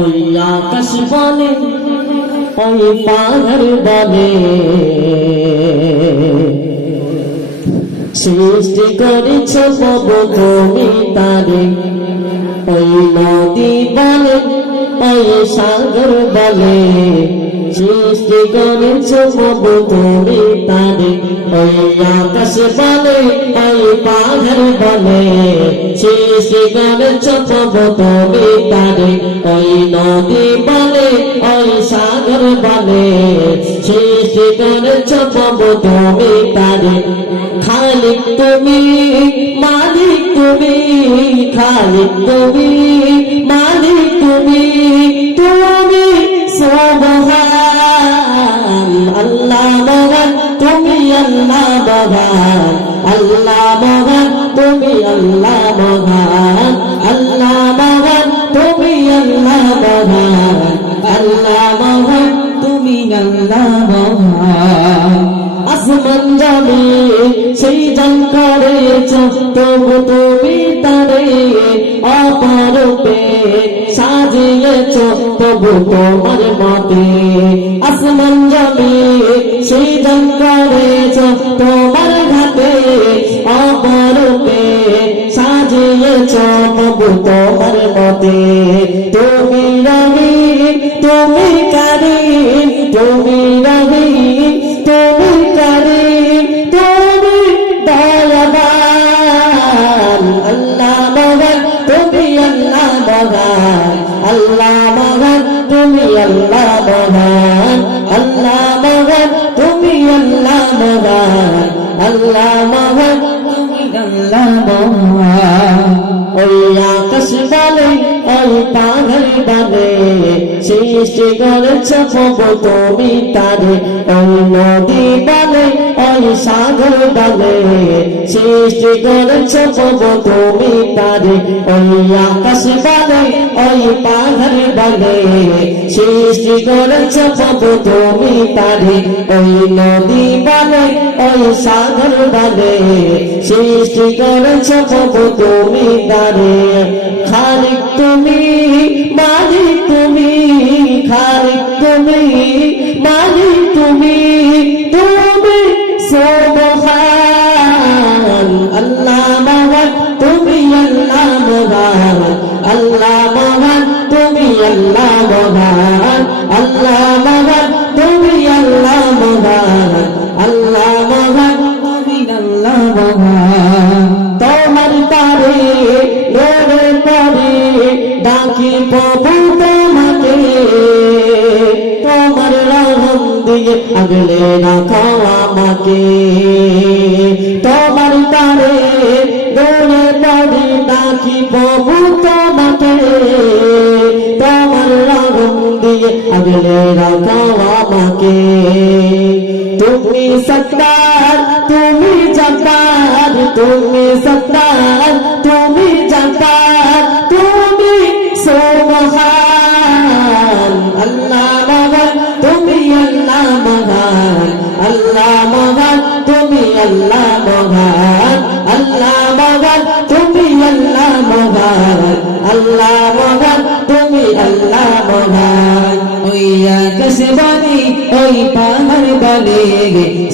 ওই আকাশ বলে ওই পাহাড় বলে সৃষ্টি করেছ প্রভু তুমি তারে। ওই নদী বলে ওই সাগর বলে সৃষ্টি করেছ প্রভু তুমি তারে। ওই আকাশ বলে ওই পাহাড় বলে সৃষ্টি করেছ প্রভু তুমি তারে। ওই নদী বলে ওই সাগর বলে সৃষ্টি করেছ প্রভু তুমি তারে। খালিক তুমি মালিক তুমি, খালিক তুমি মালিক তুমি, তুমি সুবহান আল্লাহ মহান তুমি আল্লাহ মহান, আল্লাহ মহান তুমি আল্লাহ মহান, আল্লাহ মহান তুমি আল্লাহ মহান, আল্লাহ মহান তুমি আল্লাহ মহান। আসমান জমিন সেই জান করেছ তবু তুমি তারে অপরূপে সাজিয়েছ তবু তোমার মতে। আসমান জমিন সেই জান করেছ তোমার ঘাটে অপরূপে সাজিয়েছ তবু তোমার মতে। তুমি রহিম তুমি কারীম, তুমি রহিম তুমি কারীম তুমি দয়াবান, আল্লাহ মহান তুমি আল্লাহ মহান, আল্লাহ মহান তুমি আল্লাহ মহান, আল্লাহ মহান তুমি আল্লাহ মহান, আল্লাহ মহান তুমি আল্লাহ মহান। ওই আকাশ বলে ওই পাহাড় বলে সৃষ্টি করেছ প্রভু তুমি তারে। ওই নদী বলে ওই সাগর বলে সৃষ্টি করেছ প্রভু তুমি তারে। ওই আকাশ বলে ওই পাহাড় বলে সৃষ্টি করেছ প্রভু তুমি তারে। ওই নদী বলে ওই সাগর বলে সৃষ্টি করেছ প্রভু তুমি তারে। খালিক তুমি মালিক তুমি, খালিক তুমি মালিক তুমি, তুমি সুবহান আল্লাহ মহান তুমি আল্লাহ মহান, আল্লাহ মহান তুমি আল্লাহ মহান, আল্লাহ মহান তুমি আল্লাহ মহান, আল্লাহ মহান তুমি আল্লাহ মহান। তোমার তারে নূরে পরে ডাকি প্রভু তোমাকে, তোমার রহম দিয়ে আগলে রাখো আমাকে। তোমার তারে নূরে পরে ডাকি প্রভু তোমাকে, তোমার রহম দিয়ে আগলে রাখো আমাকে। তুমি সত্তার তুমি জব্বার, তুমি সত্তার তুমি জব্বার, তুমি সুবহান আল্লাহ মহান তুমি আল্লাহ মহান, আল্লাহ মহান তুমি আল্লাহ মহান, আল্লাহ মহান তুমি আল্লাহ মহান, আল্লাহ মহান তুমি আল্লাহ মহান। ওই আকাশ বলে ওই পাহাড় বলে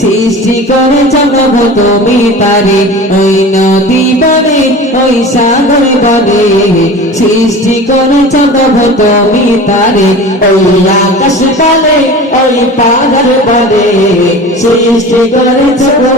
সৃষ্টি করেছ প্রভু তুমি তারে। ওই নদী বলে ওই সাগর বলে সৃষ্টি করেছ প্রভু তুমি তারে। ওই আকাশ বলে ওই পাহাড় বলে সৃষ্টি করেছ প্রভু